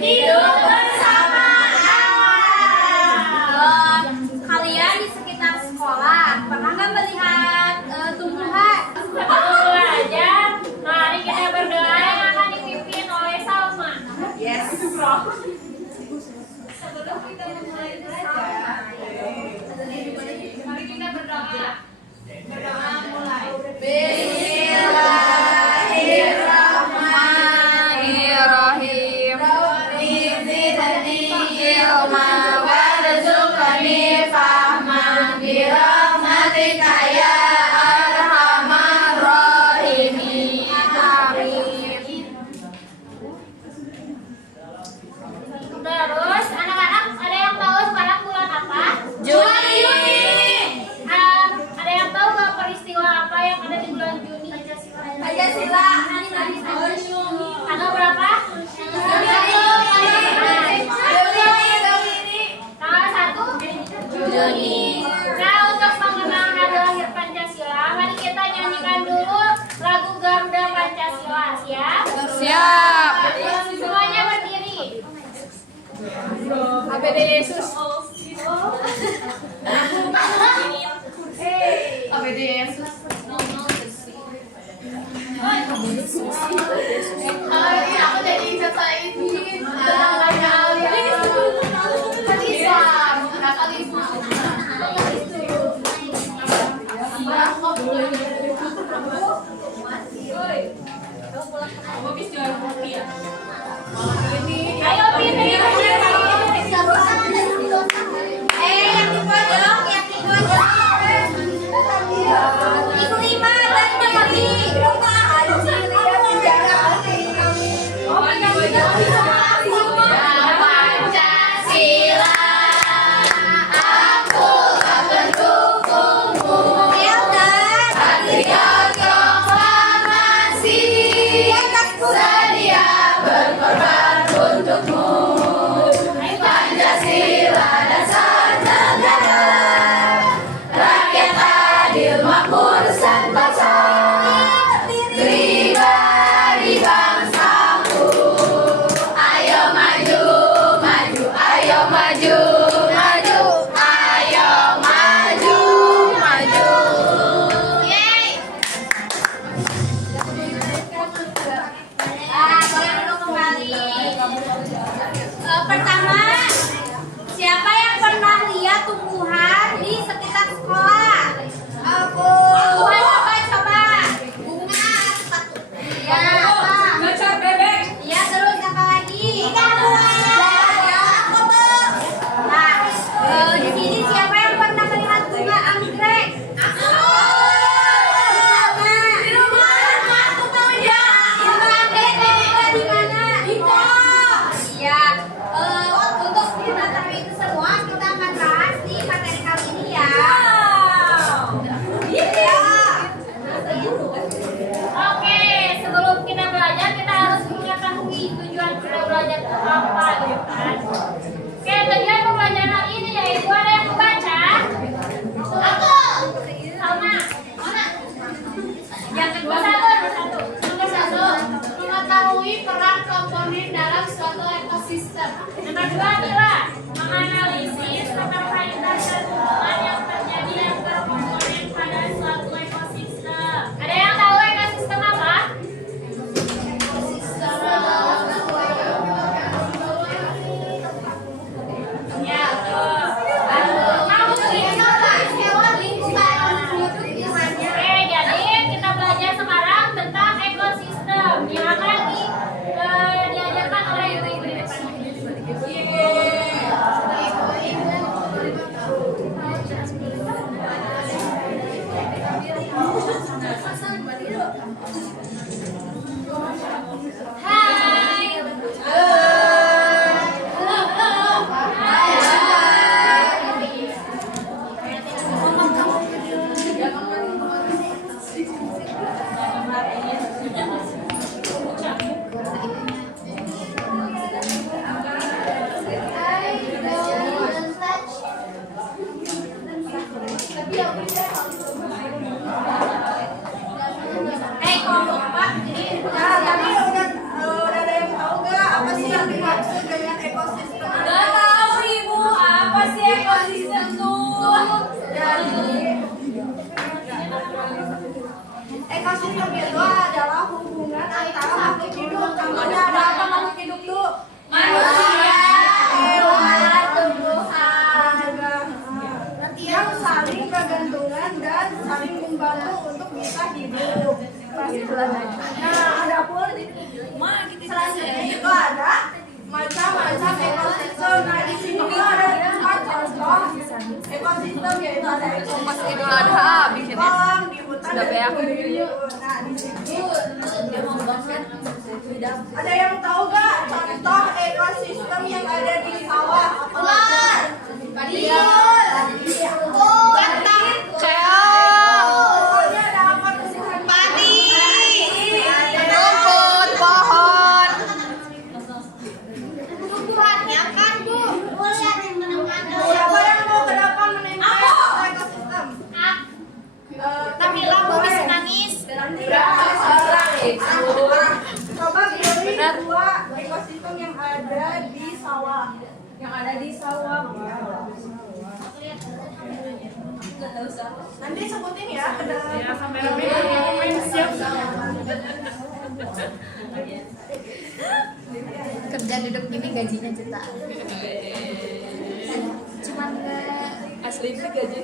Hidup bersama alam. Kalian di sekitar sekolah pernah nggak melihat tumbuhan? Sebelum belajar, mari kita berdoa yang akan dipimpin oleh Salma. Yes. Sebelum kita memulai belajar, mari kita berdoa. Berdoa mulai. Bismillahirrahmanirrahim. Rabbi zidni ilma warzuqni fahma birahmatika ya arhamar rahimin. Amin. Terus, anak-anak, ada yang tahu sekarang bulan apa? Juni. Ada yang tahu nggak peristiwa apa yang ada di bulan Juni? Pancasila. Tanggal berapa? Tanggal 1 Juni. Nah, untuk mengenang hari lahir Pancasila, mari kita nyanyikan dulu lagu Garuda Pancasila. Siap? Siap. Semuanya berdiri. APD Yesus. APD Yesus. Aku jadi kata ini. Ayo pilih. Yang di pojok, Ibu Lima dan Meli. Pancasila, aku akan dukungmu. Patriot proklamasi, sedia berkorban untukmu. Pancasila dasar negara, rakyat adil makmur sentosa, pribadi bangsaku. Ayo maju, maju, ayo maju, maju, ayo maju, maju. Yeay. Boleh duduk kembali. Pertama, siapa yang pernah lihat tumbuhan di sekitar sekolah? Aku. Tumbuhan apa coba? Bunga. Ya. Bocor bebek. Ya, terus apa lagi? Ikan buaya. Ya, nah, di sini siapa yang pernah melihat bunga anggrek? Aku. Di rumah. Aku tahu ya. Bunga anggrek di mana? Di iya. Untuk mengetahui itu semua, kita akan bahas di materi kali ini ya. Oke, sebelum kita belajar, kita harus mengetahui tujuan kita belajar itu apa, gitu kan? Oke, tujuan pembelajaran hari ini yaitu ada yang membaca. Aku. Sama. Yang kedua satu. Nomor 1, Mengetahui peran komponen dalam suatu ekosistem. nomor 2 Mila, menganalisis keterkaitan dan hubungan yang terjadi antara komponen pada suatu ekosistem. Ada yang tahu ekosistem apa? Ya, betul. Kamu Oke, jadi kita belajar sekarang tentang ekosistem yang akan diajarkan oleh Ibu Tapi aku dulu yuk. Ada yang tahu gak contoh ekosistem yang ada di sawah? Ular. Pokoknya ada apa tuh? Padi. Rumput, pohon. Tumbuhannya kan Bu. Lihat yang mana-mana. Siapa yang mau ke depan menempel ekosistem? Tampilan Bu bisa nangis. Coba pilih dua ekosistem yang ada di sawah. Yang ada di sawah. Nanti sebutin ya ke dalam. Ya, kameramen siap. Kerja duduk gini gajinya jutaan. Cuman nggak Asli itu gaji.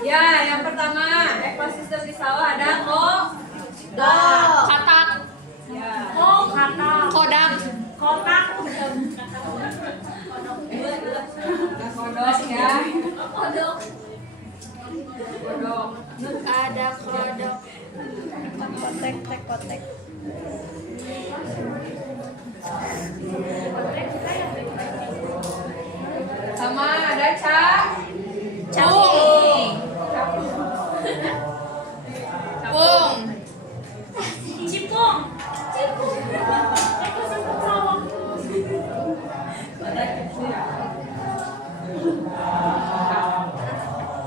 Ya, yang pertama ekosistem di sawah ada katak. Ya. Kodak. Ada kodok ya. Kodok. ada kodok. Kotek. Sama ada capung. Cipung. Ekosistem sawah.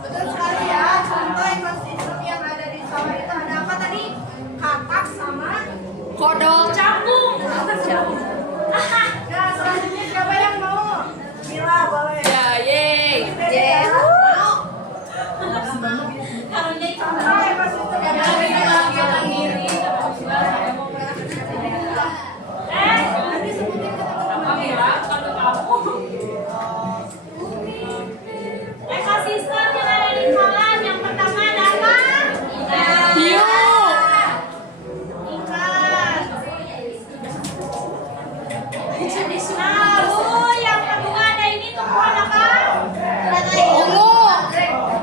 Betul sekali ya. Contoh ekosistem yang ada di sawah itu ada apa tadi? Katak sama. Kodok. Capung. Nah, selanjutnya siapa yang mau? Mila boleh. Ya, yeay. Mau. Karunya itu. Contoh ekosistem yang ada di sawah. Nanti sebutin ke teman-teman. Ekosistem yang ada di sawah yang pertama adalah Hiu. lalu yang kedua ada ini tumbuhan apa? Ungu.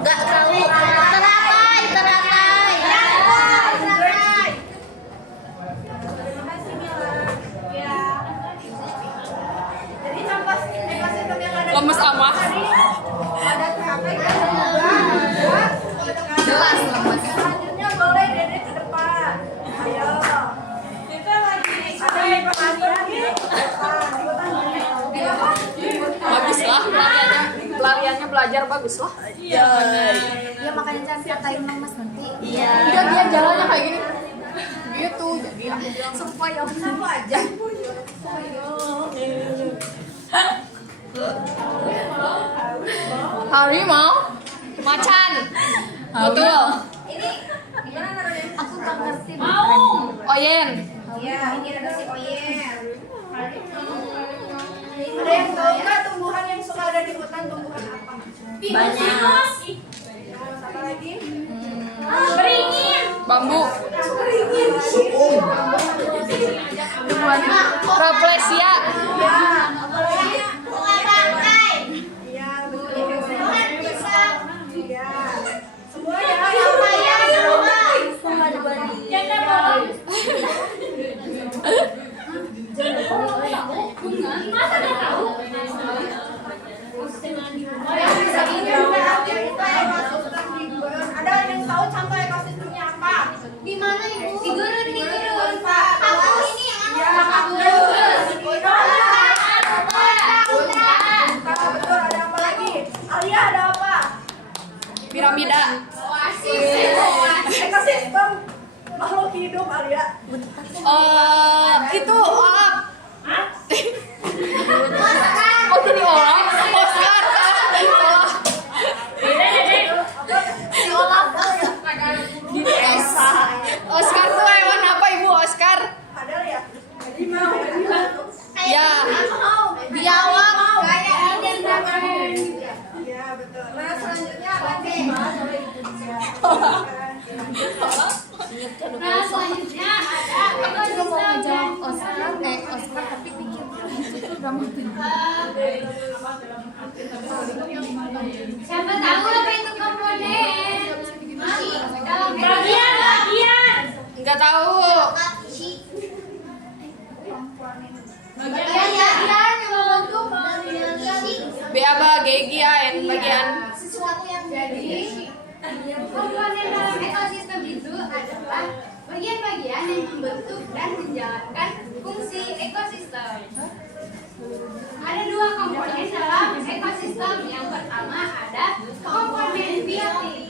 Nggak tahu. Teratai. Terima kasih Mila. Ya. Jadi contoh ekosistem yang ada di Lemes sawah amat. tadi ada teratai dan juga ada Jelas lemes. selanjutnya boleh Dede ke depan. Ayo. Kita lagi ada ekosistem di depan. Bagus lah pelariannya. Pelariannya belajar bagus lah. Ya makanya jangan katain lemes nanti. Iya. Udah dia jalannya kayak gini. Gitu jadi aku bilang Sumpah ya sama aja. harimau, macan. Betul. Ini gimana namanya? Aku tak ngerti. Maung. Oyen. Iya, ini ada si Oyen. Ada yang tahu nggak tumbuhan yang suka ada di hutan tumbuhan apa? Pinus. Terus apa lagi? Beringin. Bambu. Raplesia. Ya, apa lagi? Iya, betul. Iya. Semua ya. Janda bolong. Masa nggak tahu? Ada yang tahu contoh ekosistemnya apa? Di mana Ibu? Di gurun. Pak. Aku ini Ya, betul. Ada apa lagi? Alia ada apa? Piramida. Ekosistem makhluk hidup Alia. Itu olap. Oh jadi olap. Oscar. Oscar tuh hewan apa Ibu Oscar? Ada ya? Ya. biawak kayak Iya, betul. Nah, selanjutnya apa nih? Nah, selanjutnya Siapa tahu apa itu komponen? Bagian. Enggak tahu. Bagian yang membentuk B apa G A N bagian. sesuatu yang jadi komponen dalam ekosistem itu adalah bagian-bagian yang membentuk dan menjalankan fungsi ekosistem. Ada dua komponen dalam ekosistem. Yang pertama ada komponen biotik.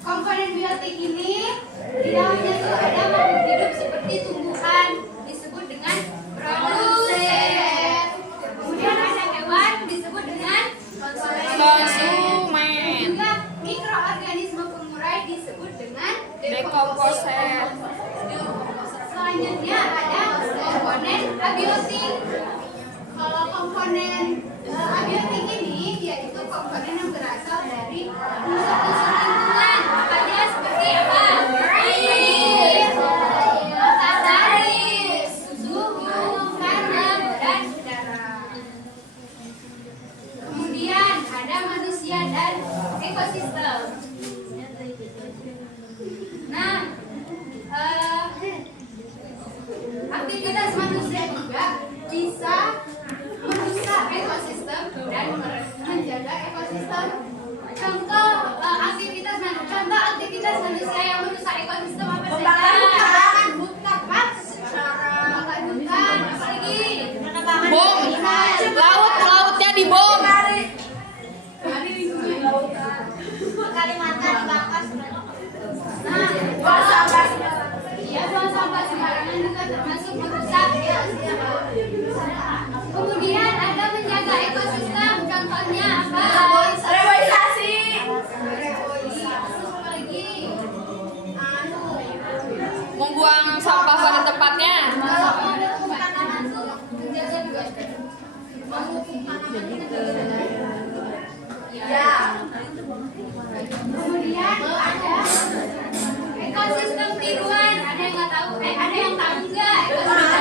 Komponen biotik ini di dalamnya tuh ada makhluk hidup seperti tumbuhan disebut dengan produsen. Kemudian ada hewan disebut dengan Konsumen. juga mikroorganisme pengurai disebut dengan Dekomposer. Selanjutnya ada komponen abiotik. Kalau komponen abiotik ini yaitu komponen yang berasal dari unsur-unsur lingkungan. Makanya seperti apa? Air, matahari, suhu, tanah, dan udara. Kemudian ada manusia dan ekosistem. Nah, aktivitas manusia juga bisa merusak ekosistem dan menjaga ekosistem. Contoh aktivitas manusia yang merusak ekosistem apa saja? Membakar hutan, apalagi Bom. Lautnya dibom. Kalimantan dibakar. Nah, buang sampah sembarangan juga termasuk merusak. Kemudian ada menjaga ekosistem, contohnya apa? Reboisasi. Lagi, Membuang sampah pada tempatnya. kalau ada tanaman tuh menjaga juga. Memupuk tanaman itu menjaga. Ya. Kemudian ada ekosistem tiruan. Ada yang nggak tahu? Ada yang tahu nggak?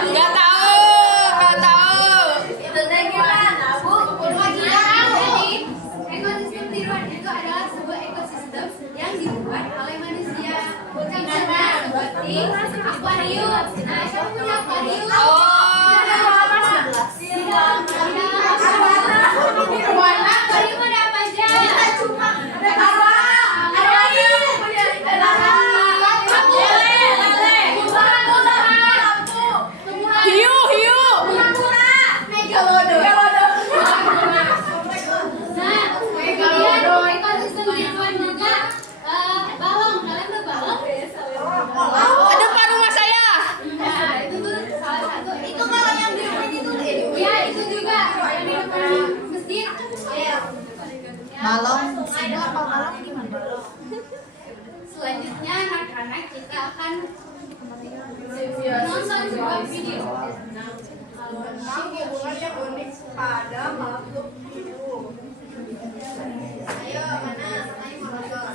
Enggak tahu. Itu teh gimana, Bu? Jadi, ekosistem tiruan itu adalah sebuah ekosistem yang dibuat oleh manusia. Contohnya seperti akuarium. Nah, siapa punya akuarium? Akuarium ada apa aja? Hiu. Nah, kemudian ekosistem tiruan juga balong. Kalian tahu balong? Depan rumah saya. Nah, itu tuh salah satu. Itu kalau yang di rumah itu ya itu juga yang di depan masjid. Balong. Ada apa balong gimana? Selanjutnya anak-anak kita akan nonton sebuah video. Tentang hubungan yang unik pada makhluk hidup. Ayo mana? Ayo mau nonton.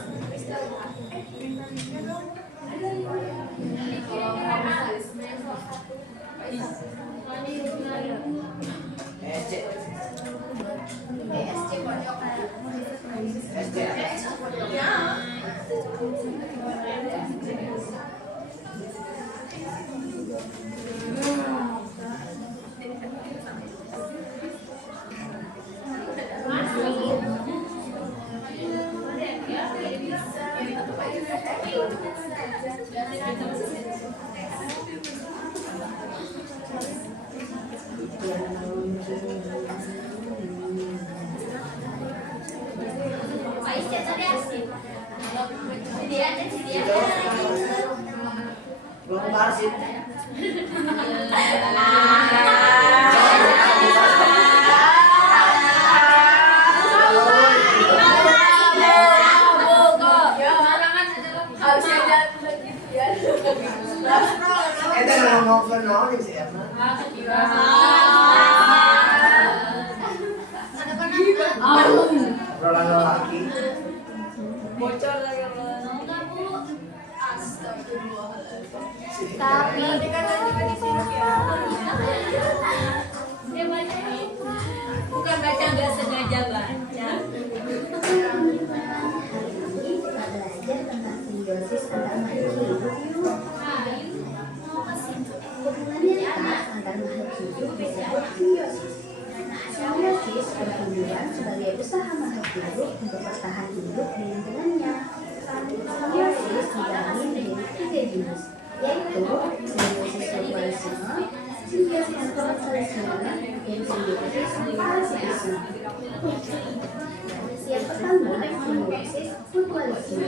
SC pojok. Belum kasih. Kita ngomong ke nol sih ya. Obrolan laki. Bocor lagi. Tapi Kan juga di sini ya. hidup disebut simbiosis. Simbiosis berhubungan sebagai usaha makhluk hidup untuk bertahan hidup di lingkungannya. Simbiosis dibagi menjadi 3 jenis, yaitu simbiosis mutualisme, simbiosis komensalisme, dan simbiosis parasitisme. Yang pertama, simbiosis mutualisme.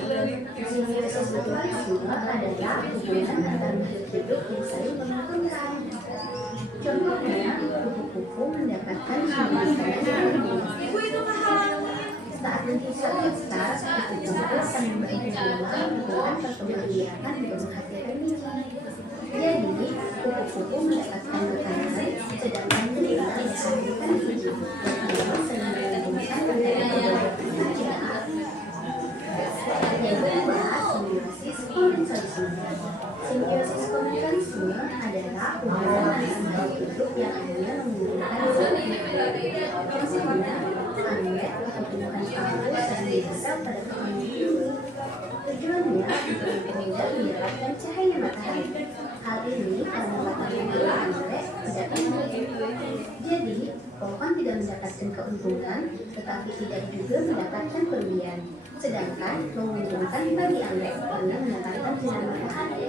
Simbiosis mutualisme adalah hubungan antar makhluk hidup yang saling menguntungkan. Contohnya, kupu-kupu mendapatkan sumber makanan saat berkisar besar, kupu-kupu akan memberi jumlah hubungan perkembangbiakan untuk menghasilkan biji. Jadi, kupu-kupu mendapatkan makanan, sedangkan telur menghasilkan biji. Yang sering menghubungkan antara kedua belah. Yang kedua, simbiosis komensalisme. Simbiosis komensalisme adalah hubungan antara makhluk hidup yang hanya menguntungkan satu. Contohnya, anggrek atau tumbuhan paus yang dibesar pada pohon tinggi. Tujuannya untuk mempermudah mendapatkan cahaya matahari. Hal ini karena batang tubuh anggrek tidak tinggi. Jadi, pohon tidak mendapatkan keuntungan, tetapi tidak juga mendapatkan kerugian. Sedangkan menguntungkan bagi anggrek karena mendapatkan sinar matahari.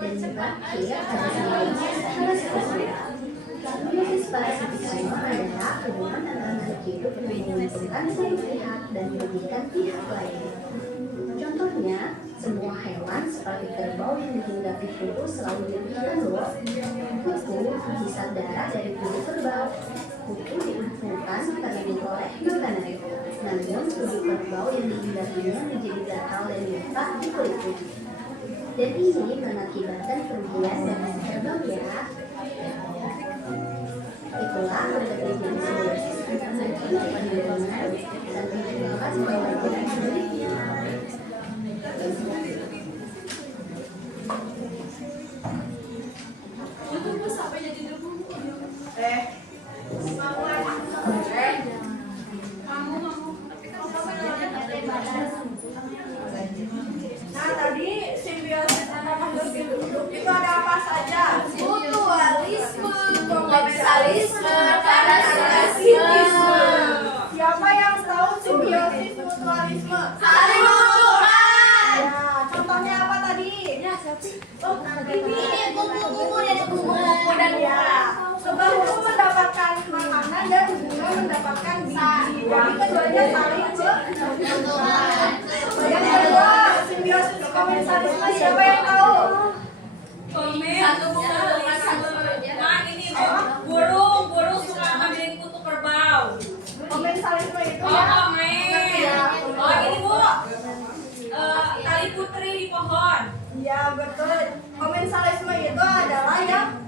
Dan terakhir ada simbiosis parasitisme. Simbiosis parasitisme adalah hubungan antara makhluk hidup yang menguntungkan satu pihak dan merugikan pihak lain. Contohnya, semua hewan seperti kerbau yang dihinggapi kutu selalu dirugikan loh. Kutu menghisap darah dari tubuh kerbau. Kutu diuntungkan karena memperoleh makanan. Namun, tubuh kerbau yang dihinggapinya menjadi gatal dan luka di kulit kutu. Dan ini mengakibatkan kerugian dari kerbau ya. Itulah berbagai jenis simbiosis antara makhluk hidup dan lingkungan. Sampai jumpa di pelajaran selanjutnya. Nah, tadi simbiosis antara makhluk hidup itu ada apa saja? Mutualisme, komensalisme, parasitisme. Siapa yang tahu simbiosis mutualisme? Saling menguntungkan. Ya, contohnya apa tadi? Oh, ini kupu-kupu dan kupu-kupu dan Ya, kupu-kupu mendapatkan makanan dan bunga mendapatkan biji. Jadi keduanya saling menguntungkan. Yang kedua, simbiosis komensalisme. Siapa yang tahu? Satu bunga satu. Nah ini burung suka ngambilin kutu kerbau. Komensalisme itu Oh, ya. komen. Oh, ini Bu. Tali putri di pohon. Ya, betul. Komensalisme itu adalah yang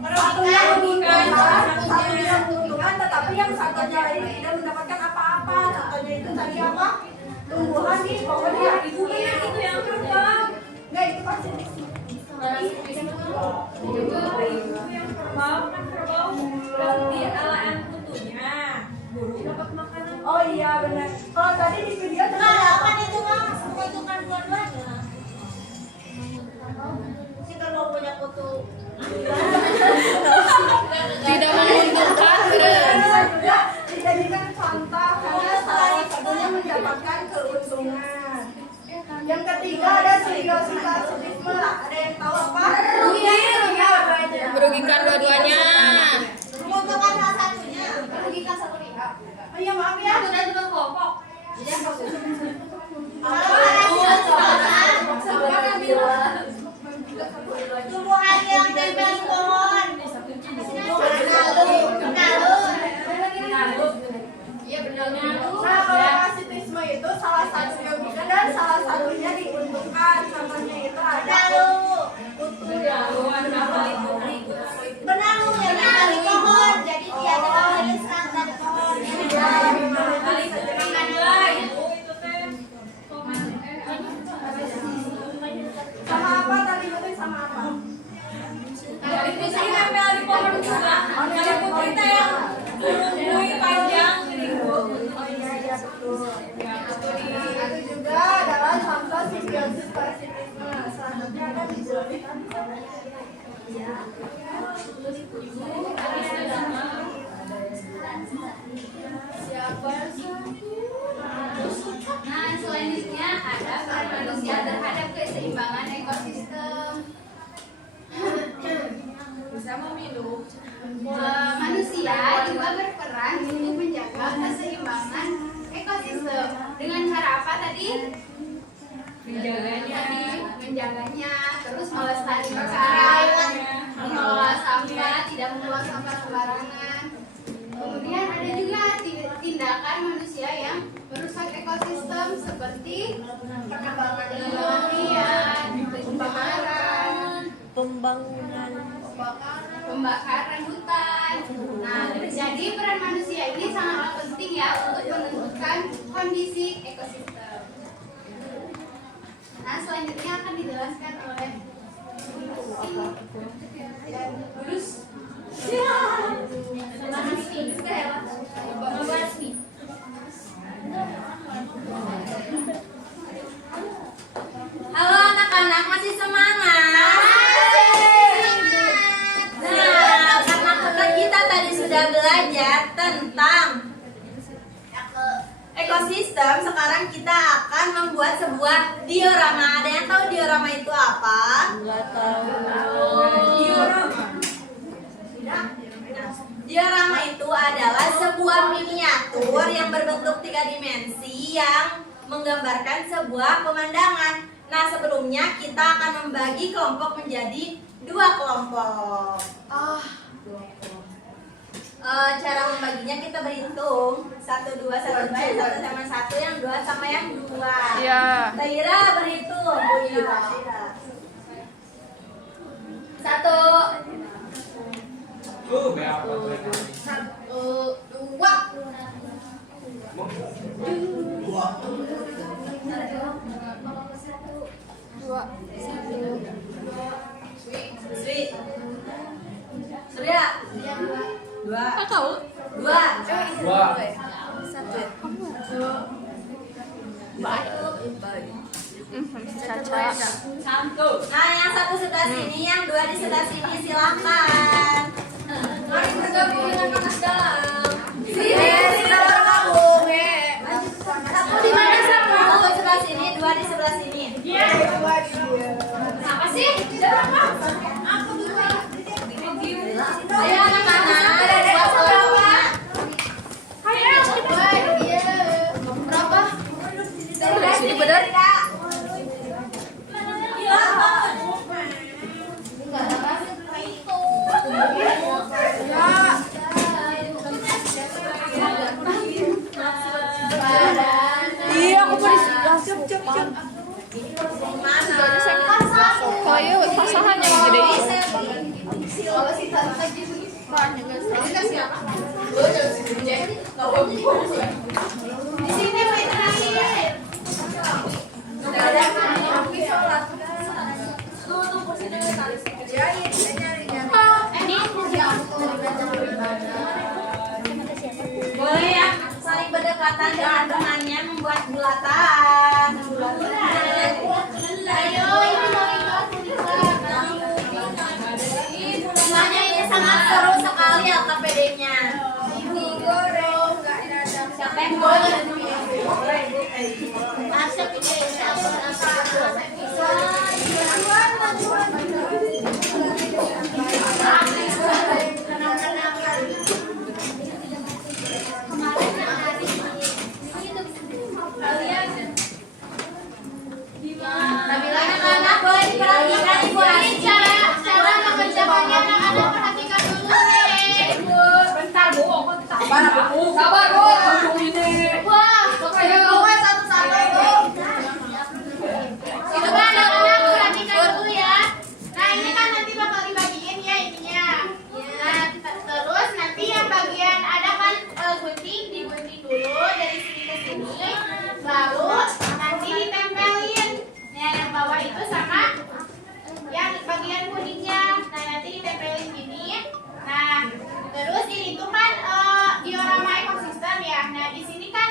satunya menguntungkan, satunya menguntungkan, tetapi yang satunya lain tidak mendapatkan apa-apa. Contohnya itu tadi apa? Tumbuhan di pohon ya. Ibu benar itu yang kerbau. Enggak, itu pasti. Ibu yang kerbau kan kerbau di alaan kutunya. Burung dapat makanan. Oh iya, benar. Kalau tadi di video kan itu mah menguntungkan dua-duanya. Si kerbau punya kutu. Tidak menguntungkan, bener. juga dijadikan contoh karena salah satunya mendapatkan keuntungan. Yang ketiga ada simbiosis parasitisme. Ada yang tahu apa? Merugikan dua-duanya. Menguntungkan salah satunya, merugikan satu pihak. Oh iya, maaf ya. Itu dari kelompok. Jadi apa? Tumbuhan yang tempel di pohon. Iya benar. Nah, kalau parasitisme itu salah satu dirugikan dan salah satunya diuntungkan. Contohnya itu ada kutu ya. Benar lu yang tempel di pohon. Jadi dia tetap lagi serang dari pohon. Tali putri kedua Ibu itu teh. Sama apa tadi itu sama apa? Tali putri nempel di pohon juga. Tali putri teh yang burung panjang ini Bu. Oh iya, iya betul. Itu juga adalah contoh simbiosis parasitisme. Selanjutnya ada simbiosis Nah, selanjutnya ada peran manusia terhadap keseimbangan ekosistem. Manusia juga berperan untuk menjaga keseimbangan ekosistem. Dengan cara apa tadi? Menjaganya, terus melestarikan, mengelola sampah, tidak membuang sampah sembarangan. Kemudian ada juga tindakan manusia yang merusak ekosistem seperti pembakaran hutan. Nah, jadi peran manusia ini sangatlah penting ya untuk menentukan kondisi ekosistem. Nah, selanjutnya akan dijelaskan oleh Lulus. Halo anak-anak, masih semangat? Nah, karena kita tadi sudah belajar tentang ekosistem, sekarang kita akan membuat sebuah diorama. Ada yang tahu diorama itu apa? Enggak tahu. Diorama itu adalah sebuah miniatur yang berbentuk 3 dimensi yang menggambarkan sebuah pemandangan. Nah, sebelumnya kita akan membagi kelompok menjadi 2 kelompok. Cara membaginya kita berhitung 1, 2, 1, 2, 1 sama 1, yang 2 sama yang 2. Iya. Taira berhitung. Iya. 1, 2. Sri. Surya. 2. Kak tahu? 2. 1. Caca. Nah, yang 1 sebelah sini, yang 2 di sebelah sini, silakan. Mari bergabung dengan panas dalam. Sini bergabung. Satu di mana satu? 1 sebelah sini, 2 di sebelah sini. Apa sih? Ayo anak-anak, buat berapa? Berapa? Sini bener. Iya, aku mau cep. Kayu pasahan yang gede. Di sini Pak terakhir. Boleh ya, saling berdekatan dengan temannya membuat bulatan. Ayo, ini mau semuanya ini sangat seru sekali LKPD-nya. Siapa yang goreng? Masuk ini. Anak-anak boleh diperhatikan Ibu Arin cara mengerjakannya, anak-anak perhatikan dulu nih. Bentar Bu, aku Sabar Bu. Wah, Pokoknya satu-satu Bu. coba anak-anak perhatikan dulu ya. Nah, ini kan nanti bakal dibagiin ya ininya. Nah, terus nanti yang bagian ada kan gunting, digunting dulu dari sini ke sini. Lalu nanti ditempelin. Nah, yang bawah itu sama yang bagian kuningnya. Nah, nanti ditempelin gini. Nah, terus ini tuh kan diorama ekosistem ya. Nah, di sini kan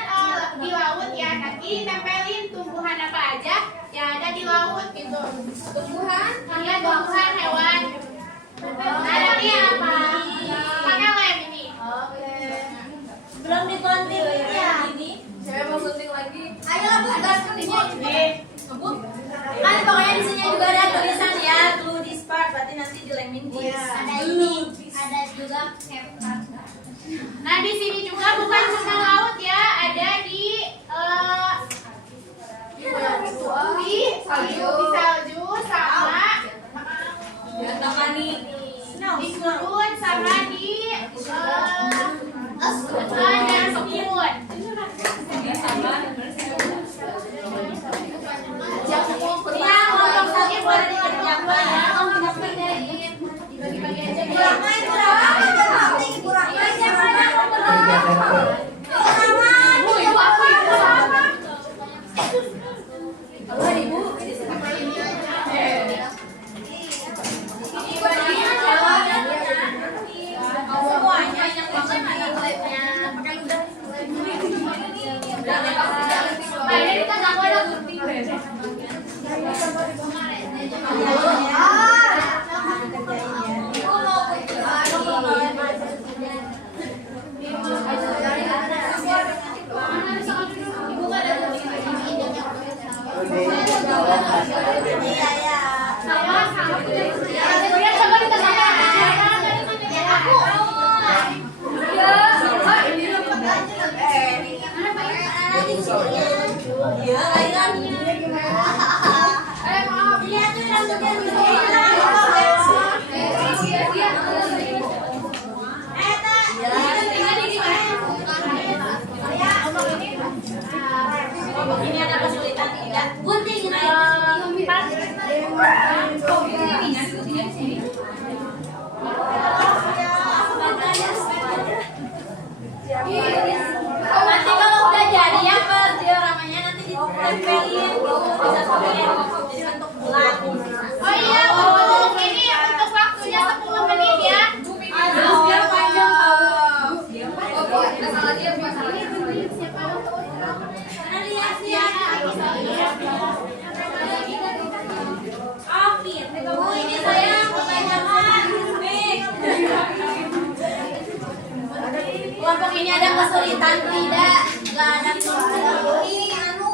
di laut ya. Nanti ditempelin tumbuhan apa aja yang ada di laut gitu. Tumbuhan? Iya, tumbuhan hewan. Ada nih apa? Pakai lem ini. Belum digunting ya. Saya mau gunting lagi. Ayolah Bu, gas kuningnya. Kan pokoknya di sini juga ada tulisan ya, glue this part, berarti nanti dilemin Ada ini, ada juga keprak. Nah di sini juga bukan cuma laut ya, ada di salju sama di gurun sama di dan sekun. Ya, ngomong saja buat dikerjakan ya. Dibagi-bagi aja. Kurang main, kurang main. Semuanya yang pakai ludah. Nah ini kita nggak boleh gunting. Ini ada kesulitan tidak? Gunting nanti kalau udah jadi ya dioramanya nanti ditempelin bisa sampai jadi bentuk bulan. Oh iya Bu, ini untuk waktunya 10 menit ya. Biar panjang tahu. Salah dia bukan salah dia. Bu, ini saya kepanjangan. Kelompok ini ada kesulitan tidak? Gak ada kesulitan. Ini anu.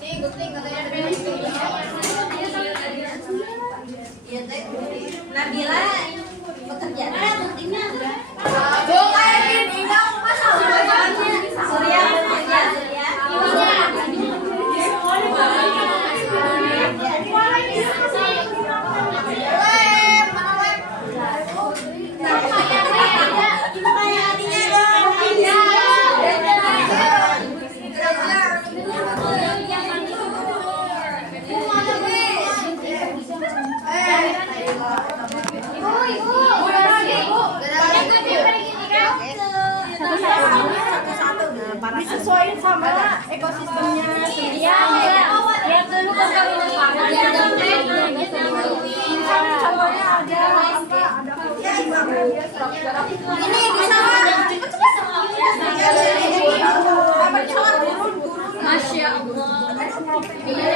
Nih gunting katanya ada Nabila bekerja. Ada guntingnya. Bukan ini dong masalah. Surya bekerja. Disesuaikan sama ekosistemnya sendiri. Lihat dulu Contohnya ada ini bisa Masya Allah. Ini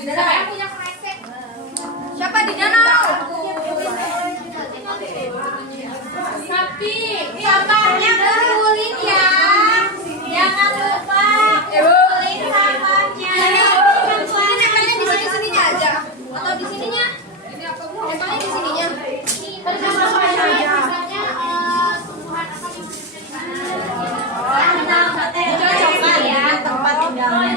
bisa siapa di danau? Sapi, sampahnya kumpulin ya. Jangan lupa kumpulin sampahnya. Ini nempelnya di sini-sininya aja. Atau di sininya? Nempelnya di sininya. Cocok ya tempat tinggalnya.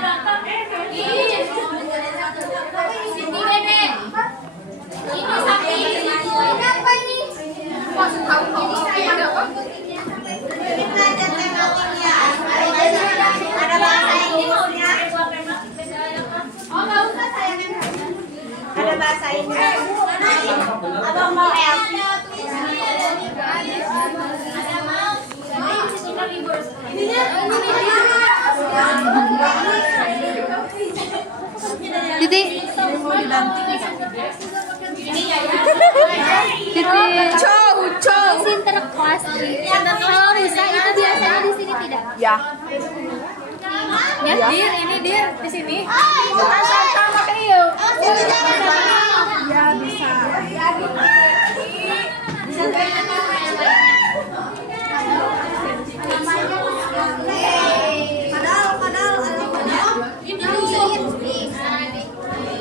Sini Dede. Ini sapi. Ini apa ini? Tahu ini ada apa? Ini belajar tematiknya. Ada bahasa Inggrisnya. Oh nggak usah saya nempel. Ada bahasa Inggris. Abang mau ada tulisannya ada mouse. Titik. Titik. Cow. Sinterklas. Kalau rusak itu biasanya di sini tidak. Ya. Ya, dir, ini dir di sini. Sama kayak iyo. Ya bisa.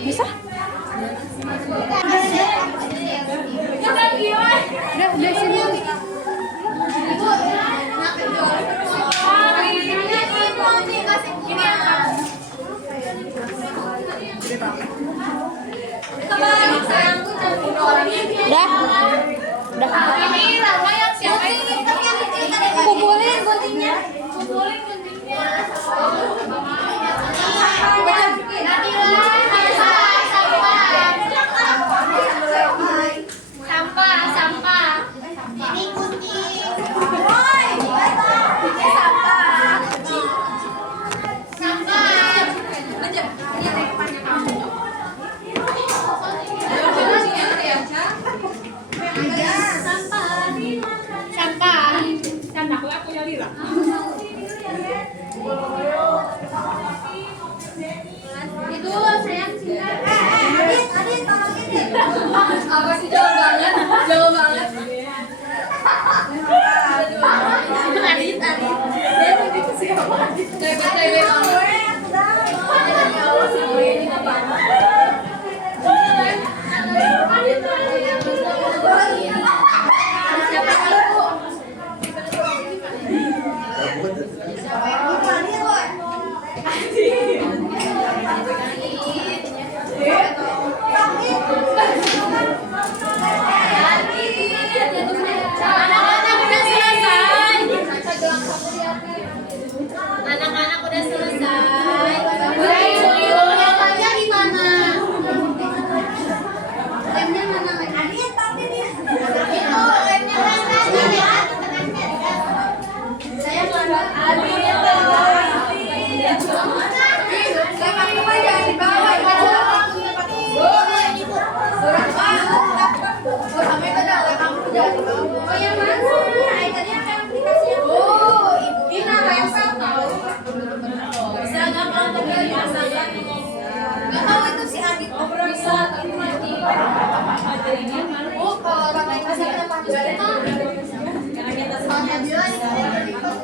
Bisa? Udah sini. Kumpulin guntingnya. Sampah. Ini gunting. Itu sayang cinta. Adit, tolong ini. Apa sih jauh banget? Adit. Tebe. Anak-anak udah selesai. Lemnya mana? Adit, tapi nih. Itu lemnya mana? Saya mana? Adit. Jangan dibawa. Oh, yang mana? Ikannya akan dikasih yang Dina Rempel tahu. Bisa nggak kalau terjadi masalah? Nggak tahu itu si Adit bisa mati. Oh, kalau orang lain kasih kita panjang karena kita soalnya bilang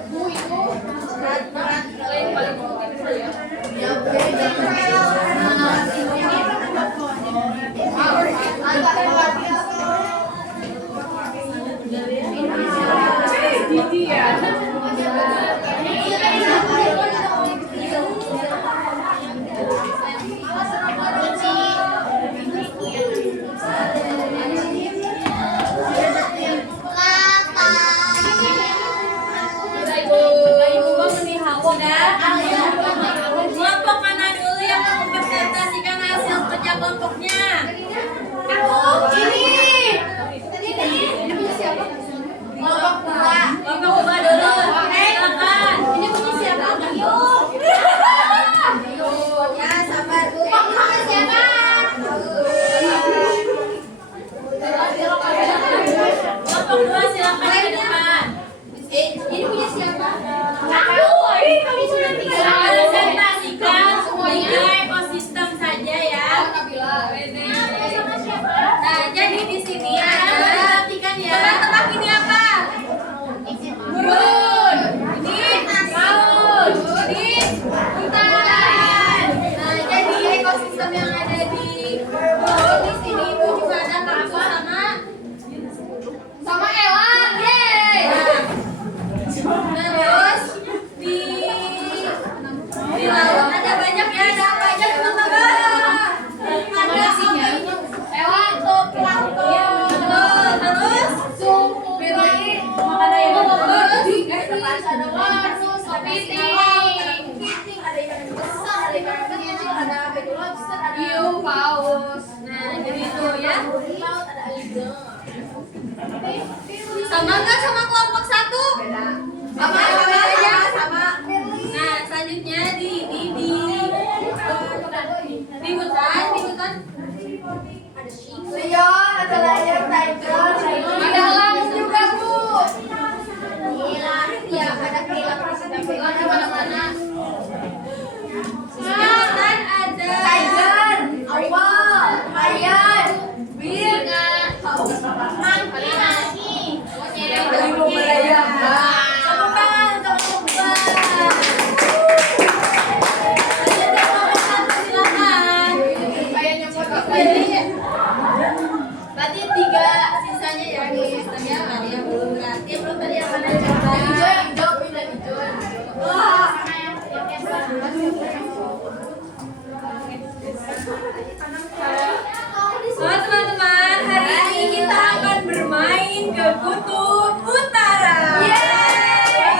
bu itu berat paling ya. Kelompok mana dulu yang mempresentasikan hasil kerja kelompoknya? Kelompok dua dulu. Silakan. Ini punya siapa? Yuk. Ya, sabar Bu. Punya siapa? Kelompok dua silakan ke depan. Ini punya siapa? Aku. Ini kamu nanti. Oh teman-teman, hari ini kita akan bermain ke Kutub Utara.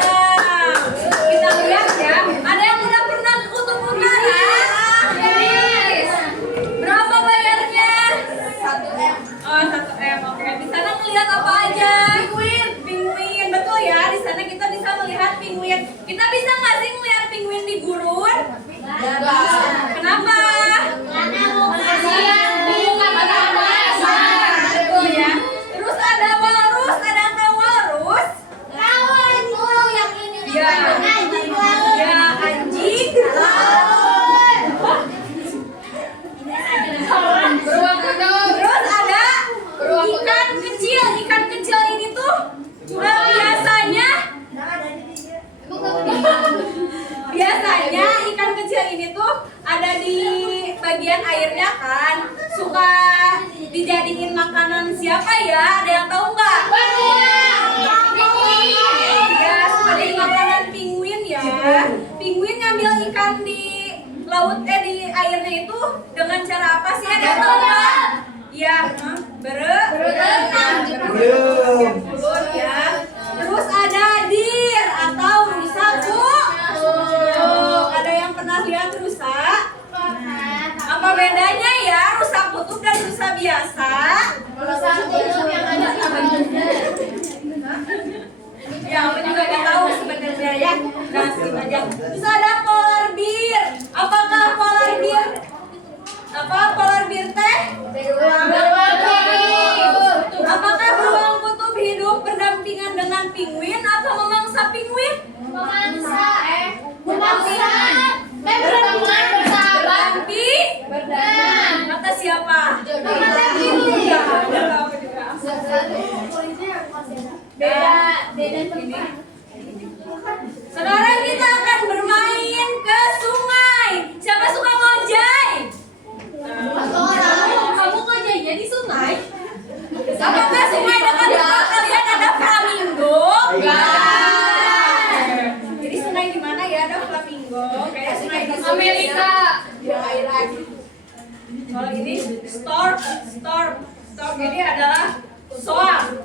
Wow. Kita lihat ya, ada yang udah pernah ke Kutub Utara? Yes. Berapa bayarnya? 1M. Oh 1M, oke. Di sana ngelihat apa aja? Penguin, betul ya. Di sana kita bisa melihat penguin. Kita bisa nggak sih melihat penguin di gurun? Kenapa? Betul ya. Terus ada walrus, ada yang tahu walrus? Ya. Ya, anjing. Terus ada ikan kecil. Ikan kecil ini tuh biasanya ikan kecil ini tuh ada di bagian airnya kan, suka dijadiin makanan siapa ya? Ada yang tahu nggak? Ya, suka jadi makanan penguin ya. Penguin ngambil ikan di laut di airnya itu dengan cara apa sih? Ada yang tahu nggak? Ya, berenang. Belum. Belum ya. Terus ada deer atau rusa, Bu. Tuh, ada yang pernah lihat rusa? Apa bedanya ya rusa kutub dan rusa biasa? Ya, aku juga nggak tahu sebenarnya ya. Nah, skip aja. Terus ada polar bear. Apakah polar bear? Polar bear teh? Apakah beruang kutub hidup berdampingan dengan penguin atau memangsa penguin? Kata siapa? Beda ini. Sekarang kita akan bermain ke sungai. Siapa suka ngojek? Kamu ngojeknya di sungai? Apakah sungai dekat rumah kalian ada flamingo? Jadi sungai di mana ya ada flamingo? Kayak sungai di Amerika. Di air lagi. Kalau ini stork ini adalah soang.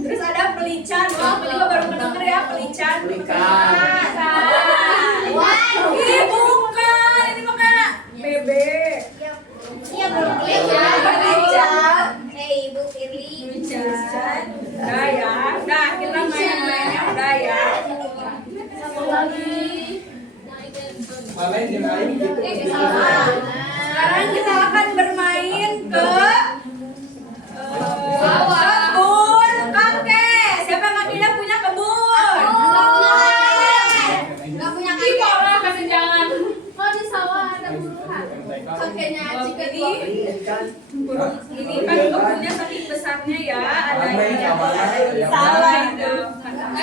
Terus ada pelican. Aku juga baru mendengar ya pelican. Ini bukan, ini makanya bebek. Iya, belum Pelican. Ibu Firly. Pelican. Udah ya. Nah, kita main-mainnya udah ya. Satu lagi. Sekarang kita akan bermain ke kebun kakek. Siapa yang tidak punya kebun? Nggak punya Ih, parah kesenjangan. Oh, di sawah ada buruhan. Kakeknya Aci kedua. Burung ini kan kebunnya saking besarnya ya. Ada yang salah itu.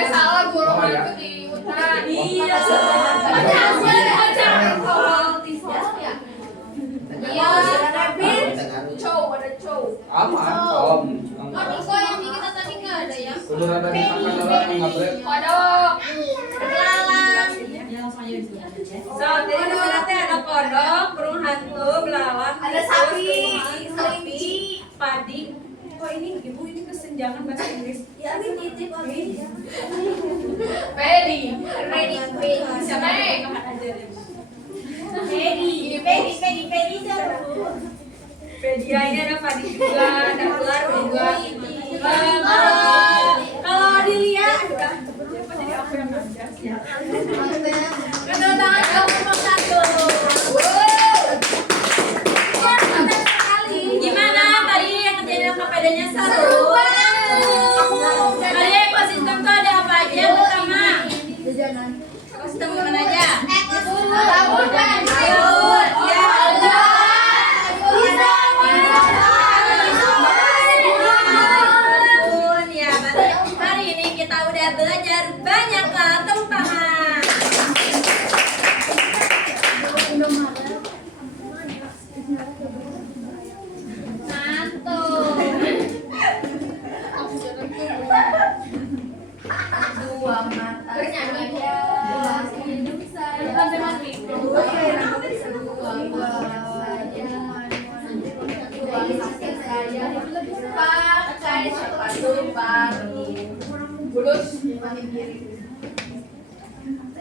Salah burung itu di hutan. Iya. Iya, ada bin, ada cow. Om. Kok yang di kita tadi nggak ada ya? Udah ada di makan dalam nggak boleh. Kodok. Belalang. So, jadi di sana teh ada kodok, burung hantu, belalang, Ada tikus, sapi, kelinci, padi. Oh ini ibu ini kesenjangan bahasa Inggris. Ya, ini titip lagi. Pedi. Siapa yang kapan aja deh. Pedi Pedia ini ada padi juga, ada ular juga. Kalau dilihat, apa jadi aku yang ngegas ya? Kedua tangan kamu nomor 1. Gimana tadi yang kejadian KPD-nya seru? Kalian ekosistem tuh ada apa aja yang pertama? Ekosistem gimana aja? Laut, ya ada. Ya, berarti hari ini kita udah belajar banyak tentang dua mata. Bernyanyi. Satu. Bulus. Makin kiri.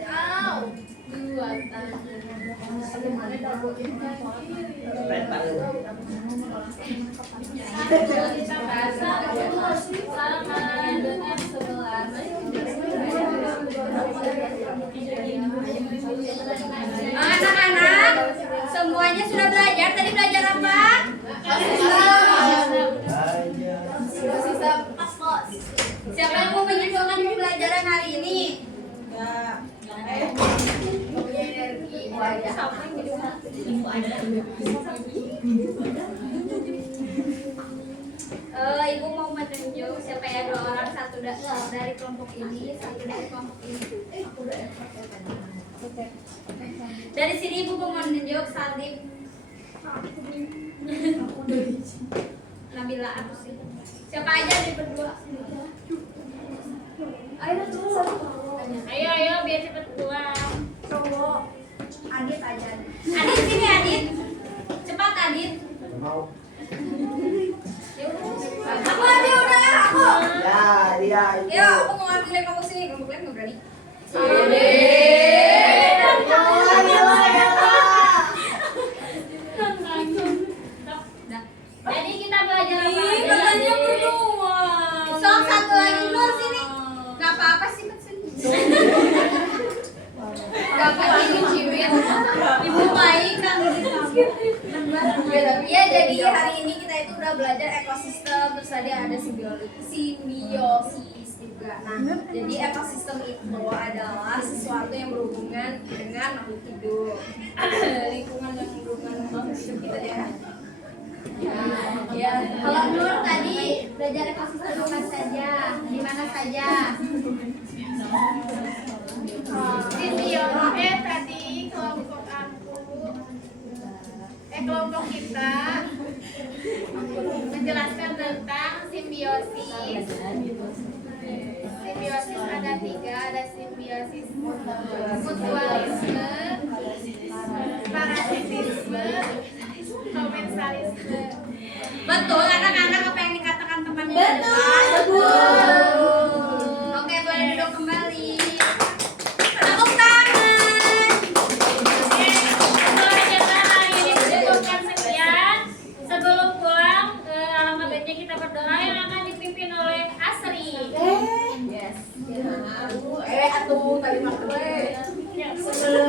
Au. Dua tangan. Kita bahasa sama dengan sebelah. Anak-anak, semuanya sudah belajar. Tadi belajar apa? Siapa yang mau menyimpulkan pembelajaran hari ini? Ibu mau menunjuk siapa ya, 2 orang, satu dari kelompok ini, satu dari kelompok ini. Dari sini ibu mau menunjuk Salim, Nabila, aku sih. Siapa aja dari berdua? Ayo biar cepet pulang. Cowok. Adit aja. Adit sini Adit, cepat Adit. Mau. Aku aja udah aku. Ya, dia itu. Ya aku mau ambil kamu sini, kelompok lain nggak berani. Jadi kita belajar apa? Katanya berdua. Sok satu lagi Nur sini. Gak apa-apa sih kesini. Gak apa-apa ini ciwit. Ibu baik kan ya, jadi hari ini kita itu udah belajar ekosistem, terus tadi ada simbiosis juga. Nah, jadi ekosistem itu adalah sesuatu yang berhubungan dengan makhluk hidup, lingkungan yang berhubungan dengan makhluk hidup kita ya. Ya, kalau Nur tadi belajar ekosistem apa saja, di mana saja? Simbiosis tadi kelompok kelompok kita menjelaskan tentang simbiosis. Simbiosis ada 3, ada simbiosis mutualisme, parasitisme, komensalisme. Betul, anak-anak apa yang dikatakan temannya? Betul. Oke, boleh duduk kembali. Tepuk tangan. Pelajaran hari ini cukupkan sekian. Sebelum pulang ke alamat baiknya kita berdoa yang akan dipimpin oleh Asri. Atuh tadi mah Ya, sebelum